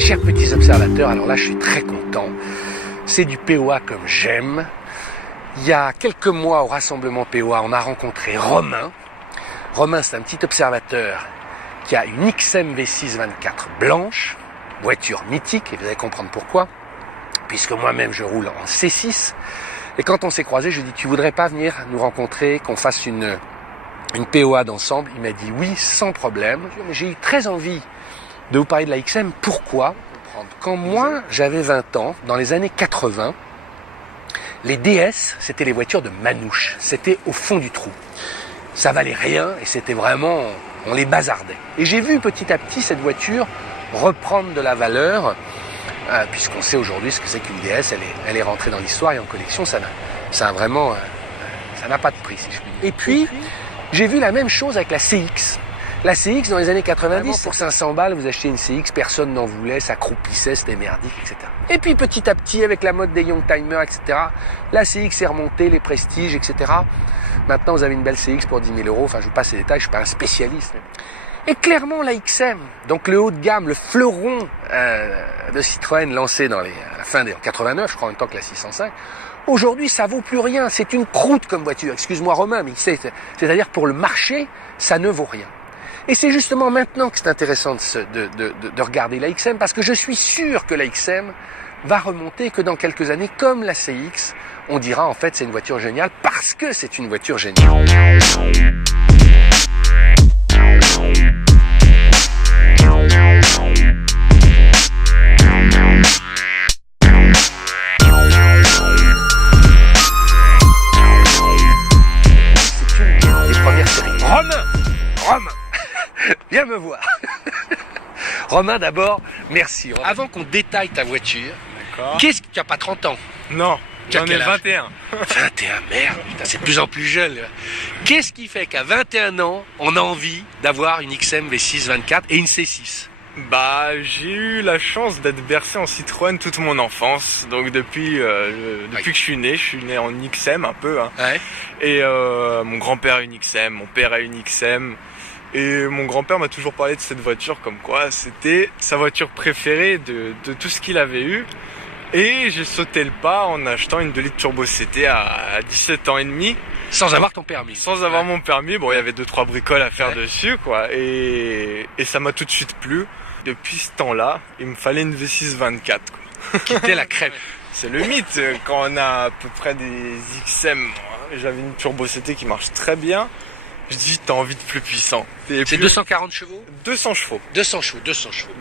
Chers petits observateurs, alors là je suis très content. C'est du POA comme j'aime. Il y a quelques mois au rassemblement POA, on a rencontré Romain. Romain, c'est un petit observateur qui a une XM V6 24 blanche, voiture mythique, et vous allez comprendre pourquoi, puisque moi-même je roule en C6. Et quand on s'est croisés, je lui ai dit, tu voudrais pas venir nous rencontrer, qu'on fasse une POA d'ensemble? Il m'a dit oui, sans problème. J'ai eu très envie de vous parler de la XM. Pourquoi? Quand moi, j'avais 20 ans, dans les années 80, les DS, c'était les voitures de manouche. C'était au fond du trou. Ça valait rien et c'était vraiment... on les bazardait. Et j'ai vu petit à petit cette voiture reprendre de la valeur, puisqu'on sait aujourd'hui ce que c'est qu'une DS. Elle est rentrée dans l'histoire et en collection, ça n'a pas de prix, si je puis dire. Et puis, j'ai vu la même chose avec la CX. La CX, dans les années 90, pour 500 balles, vous achetiez une CX, personne n'en voulait, ça croupissait, c'était merdique, etc. Et puis petit à petit, avec la mode des Youngtimers, etc., la CX est remontée, les Prestiges, etc. Maintenant, vous avez une belle CX pour 10 000 €. Enfin, je vous passe les détails, je suis pas un spécialiste. Et clairement, la XM, donc le haut de gamme, le fleuron de Citroën lancé dans la fin des 89, je crois en même temps que la 605, aujourd'hui, ça vaut plus rien. C'est une croûte comme voiture. Excuse-moi, Romain, mais c'est-à-dire pour le marché, ça ne vaut rien. Et c'est justement maintenant que c'est intéressant de regarder la XM, parce que je suis sûr que la XM va remonter, que dans quelques années, comme la CX, on dira en fait c'est une voiture géniale parce que c'est une voiture géniale. C'est une des premières séries. Romain viens me voir. Romain, d'abord, merci. Avant qu'on détaille ta voiture, qu'est-ce que tu n'as pas 30 ans? Non, j'en ai 21. 21, merde, putain, c'est de plus en plus jeune. Là. Qu'est-ce qui fait qu'à 21 ans, on a envie d'avoir une XM V6 24 et une C6? Bah, j'ai eu la chance d'être bercé en Citroën toute mon enfance. Donc depuis que je suis né en XM un peu. Hein. Ouais. Et mon grand-père a une XM, mon père a une XM. Et mon grand-père m'a toujours parlé de cette voiture comme quoi c'était sa voiture préférée de tout ce qu'il avait eu. Et j'ai sauté le pas en achetant une 2 litres turbo CT à 17 ans et demi. Sans avoir ton permis. Sans avoir mon permis. Bon, il y avait 2-3 bricoles à faire dessus, quoi. Et ça m'a tout de suite plu. Depuis ce temps-là, il me fallait une V6 24, quoi. Qui était la crème. C'est le mythe. Quand on a à peu près des XM, j'avais une turbo CT qui marche très bien. Je dis, t'as envie de plus puissant. C'est 240 chevaux? 200 chevaux. 200 chevaux.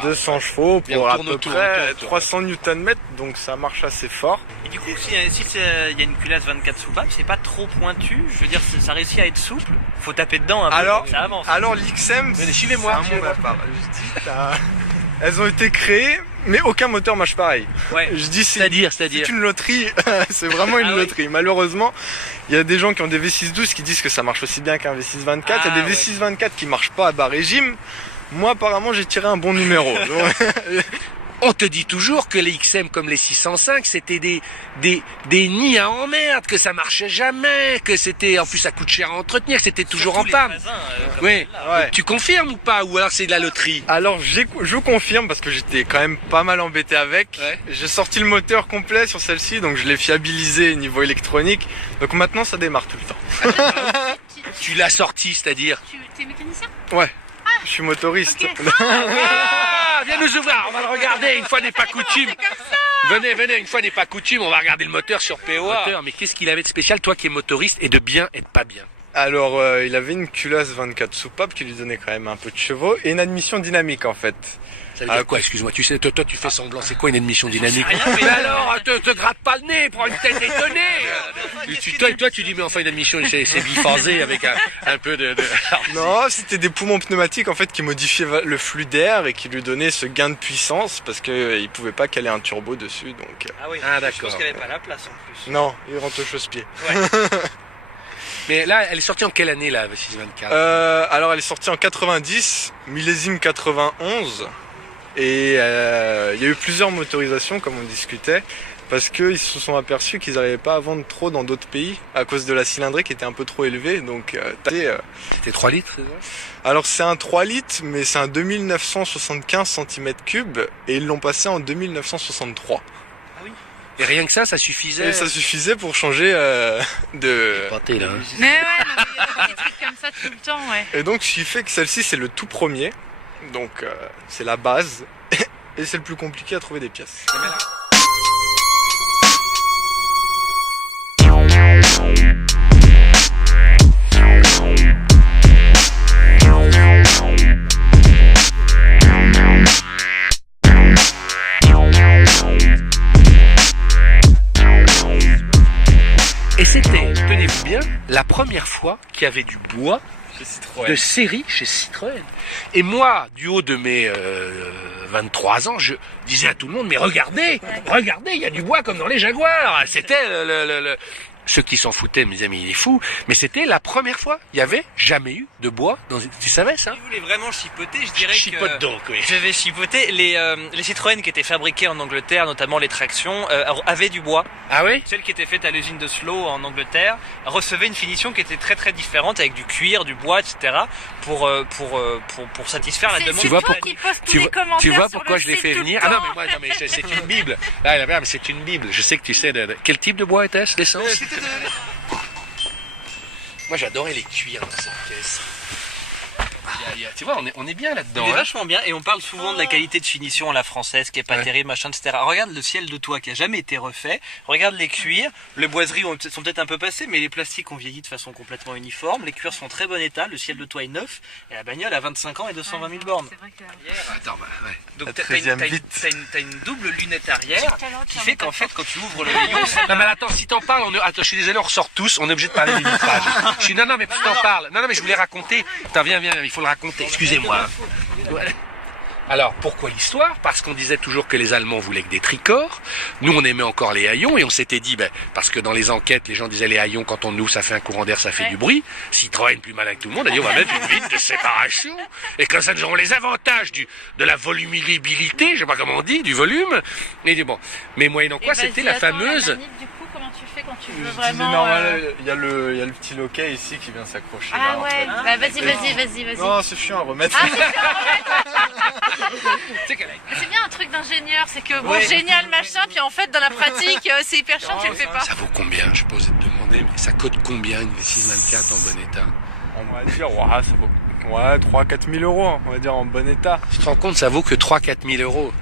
200 chevaux pour à peu près 300 Nm, donc ça marche assez fort. Et du coup, si il y a une culasse 24 soupape, c'est pas trop pointu. Je veux dire, ça réussit à être souple. Faut taper dedans un peu pour que ça avance. Alors l'XM, suivez-moi. C'est un monde à part. Je dis, elles ont été créées, mais aucun moteur marche pareil. Ouais. Je dis, c'est-à-dire c'est une loterie. C'est vraiment une loterie. Oui. Malheureusement, il y a des gens qui ont des V6 12 qui disent que ça marche aussi bien qu'un V6 24. Il y a des V6 24 qui marchent pas à bas régime. Moi, apparemment, j'ai tiré un bon numéro. On te dit toujours que les XM comme les 605, c'était des nids à emmerde, que ça marchait jamais, que c'était, en plus ça coûte cher à entretenir, que c'était toujours en panne. Oui. Ouais. Tu confirmes ou pas? Ou alors c'est de la loterie? Alors je confirme parce que j'étais quand même pas mal embêté avec. Ouais. J'ai sorti le moteur complet sur celle-ci, donc je l'ai fiabilisé niveau électronique. Donc maintenant ça démarre tout le temps. Tu l'as sorti, c'est-à-dire? Tu es mécanicien? Ouais. Je suis motoriste. Okay. Viens nous ouvrir, on va le regarder, une fois n'est pas coutume. Venez, une fois n'est pas coutume, on va regarder le moteur sur POA. Mais qu'est-ce qu'il avait de spécial, toi qui es motoriste, et de bien et de pas bien? Alors, il avait une culasse 24 soupapes qui lui donnait quand même un peu de chevaux, et une admission dynamique en fait. Ça veut dire quoi? Excuse-moi, tu sais, toi tu fais semblant, c'est quoi une admission dynamique? Mais alors, te gratte pas le nez, prends une tête étonnée. Toi tu dis, mais enfin une admission, c'est biphasé avec un peu de... Non, c'était des poumons pneumatiques en fait qui modifiaient le flux d'air et qui lui donnaient ce gain de puissance parce qu'il pouvait pas caler un turbo dessus, donc... Ah oui, d'accord. Je pense qu'elle avait pas la place en plus. Non, il rentre au chausse-pied. Ouais. Mais là, elle est sortie en quelle année la V624? Alors elle est sortie en 90, millésime 91. Et il y a eu plusieurs motorisations comme on discutait. parce qu'ils se sont aperçus qu'ils n'arrivaient pas à vendre trop dans d'autres pays à cause de la cylindrée qui était un peu trop élevée. Donc C'était 3 litres, c'est ça? alors c'est un 3 litres, mais c'est un 2975 cm3 et ils l'ont passé en 2963. Et rien que ça suffisait. Et ça suffisait pour changer de... Pâté, là. Mais ouais, non, mais il y a des trucs comme ça tout le temps, ouais. Et donc ce qui fait que celle-ci c'est le tout premier, donc c'est la base, et c'est le plus compliqué à trouver des pièces. Et c'était, tenez-vous bien, la première fois qu'il y avait du bois de série chez Citroën. Et moi, du haut de mes 23 ans, je disais à tout le monde, mais regardez, il y a du bois comme dans les Jaguars. C'était ceux qui s'en foutaient me disaient, mais il est fou. Mais c'était la première fois. Il n'y avait jamais eu de bois dans... Tu savais ça? Si vous voulez vraiment chipoter, je dirais Chipote donc, oui. Je vais chipoter. Les Citroën qui étaient fabriqués en Angleterre, notamment les tractions, avaient du bois. Ah oui? Celles qui étaient faites à l'usine de Slough en Angleterre recevaient une finition qui était très très différente avec du cuir, du bois, etc. pour satisfaire la demande. Tu vois, Tu vois pourquoi je l'ai fait venir? Ah non, mais moi, non, mais c'est une bible. Là, mais c'est une bible. Je sais que tu sais quel type de bois était-ce, l'essence? Moi, j'adorais les cuirs dans cette caisse. Tu vois, on est bien là-dedans. Il est hein. vachement bien et on parle souvent de la qualité de finition à la française qui est pas terrible, machin, etc. Regarde le ciel de toit qui a jamais été refait. Regarde les cuirs. Les boiseries sont peut-être un peu passées, mais les plastiques ont vieilli de façon complètement uniforme. Les cuirs sont en très bon état. Le ciel de toit est neuf et la bagnole a 25 ans et 220 000 bornes. C'est vrai que... Attends, bah, ouais. Donc La t'as 13e une double lunette arrière qui fait qu'en fait quand tu ouvres le rayon, Non mais attends, si t'en parles, attends, je suis désolé, on ressort tous, on est obligé de parler du vitrage. Non mais si t'en parles. Non mais je voulais raconter. Attends, viens, il faut le raconter. Excusez-moi. Alors, pourquoi l'histoire? Parce qu'on disait toujours que les Allemands voulaient que des tricorps. Nous, on aimait encore les haillons et on s'était dit, parce que dans les enquêtes, les gens disaient les haillons, quand on ouvre, ça fait un courant d'air, ça fait du bruit. Citroën, plus malin que tout le monde, a dit, on va mettre une vitre de séparation. Et comme ça, nous aurons les avantages de la volubilité, je sais pas comment on dit, du volume. Et bon. Mais moyennant quoi, c'était la fameuse... La manip, du coup, comment tu fais quand tu veux C'est vraiment... normal, il y a le petit loquet ici qui vient s'accrocher. Ah là, ouais, en fait. bah vas-y. Non, c'est chiant à remettre. Ah, c'est chiant, c'est bien un truc d'ingénieur, c'est que bon, génial machin, puis en fait dans la pratique c'est hyper chiant, tu le fais pas. Ça vaut combien? Je peux oser te demander, mais ça coûte combien une V624 en bon état? On va dire, ça vaut 3-4 000 euros, hein, on va dire en bon état. Tu te rends compte, ça vaut que 3-4 000 euros.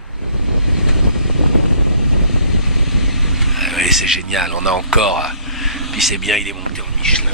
Ah oui, c'est génial, on a encore. Puis c'est bien, il est monté en Michelin.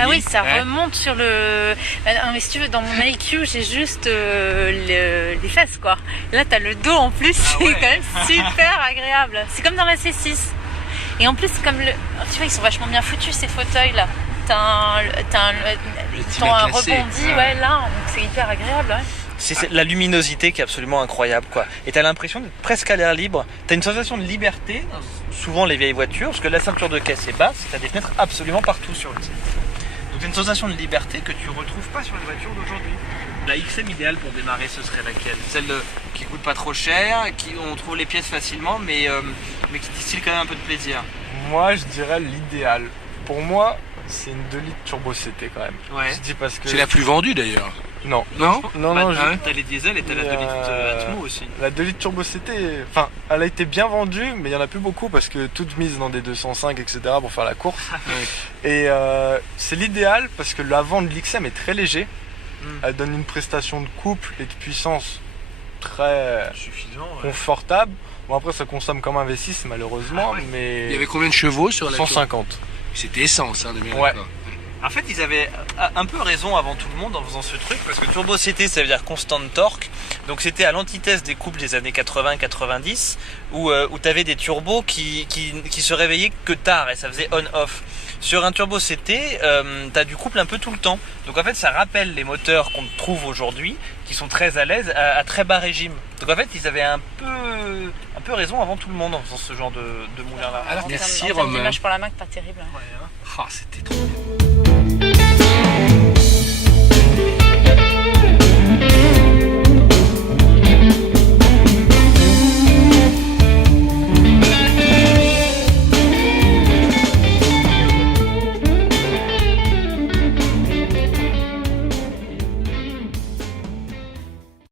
Ah oui, ça remonte sur le... Non, mais si tu veux, dans mon IQ, j'ai juste les fesses, quoi. Là, t'as le dos en plus, c'est quand même super agréable. C'est comme dans la C6. Et en plus, comme le... Tu vois, ils sont vachement bien foutus, ces fauteuils-là. Ils ont un rebondi, là, donc c'est hyper agréable, ouais. C'est la luminosité qui est absolument incroyable, quoi. Et t'as l'impression d'être presque à l'air libre. T'as une sensation de liberté, souvent les vieilles voitures, parce que la ceinture de caisse est basse, et t'as des fenêtres absolument partout sur le site. Donc t'as une sensation de liberté que tu retrouves pas sur les voitures d'aujourd'hui. La XM idéale pour démarrer, ce serait laquelle? Celle qui coûte pas trop cher, on trouve les pièces facilement, mais qui distille quand même un peu de plaisir. Moi, je dirais l'idéal. Pour moi, c'est une 2 litres turbo CT quand même. Ouais. Je dis parce que... C'est la plus vendue d'ailleurs. Non. Non, t'as les diesels et t'as la 2 litres Atmo aussi. La 2 litres turbo CT, enfin, elle a été bien vendue, mais il n'y en a plus beaucoup parce que toutes mises dans des 205, etc. pour faire la course. Et c'est l'idéal parce que l'avant de l'XM est très léger. Elle donne une prestation de couple et de puissance très confortable. Bon, après, ça consomme comme un V6 malheureusement, mais... Il y avait combien de chevaux sur la 150. C'était essence, hein, de bien ouais. En fait, ils avaient un peu raison avant tout le monde en faisant ce truc, parce que turbo CT, ça veut dire constant torque. Donc c'était à l'antithèse des couples des années 80-90 où tu avais des turbos qui se réveillaient que tard et ça faisait on-off. Sur un turbo CT, tu as du couple un peu tout le temps. Donc en fait ça rappelle les moteurs qu'on trouve aujourd'hui qui sont très à l'aise à très bas régime. Donc en fait ils avaient un peu raison avant tout le monde en faisant ce genre de moulin là. Alors merci Romain. Romain. L'image pour la Mac pas terrible. Ouais, hein. Oh, c'était trop bien.